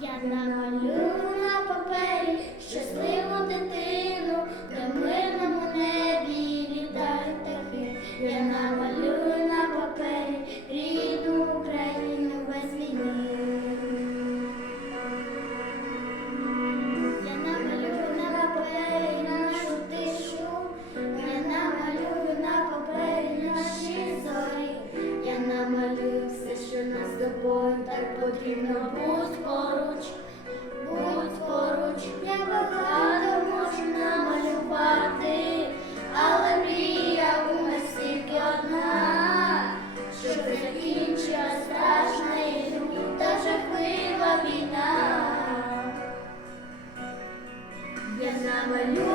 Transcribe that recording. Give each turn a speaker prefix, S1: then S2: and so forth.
S1: Я намалюю на папері щасливу дитину, де мирному небі літають птахи. Я намалюю на папері рідну Україну без війни. Я намалюю на папері нашу тишу, я намалюю на папері наші зорі. Я намалюю все, що нас тобою так потрібно будь You.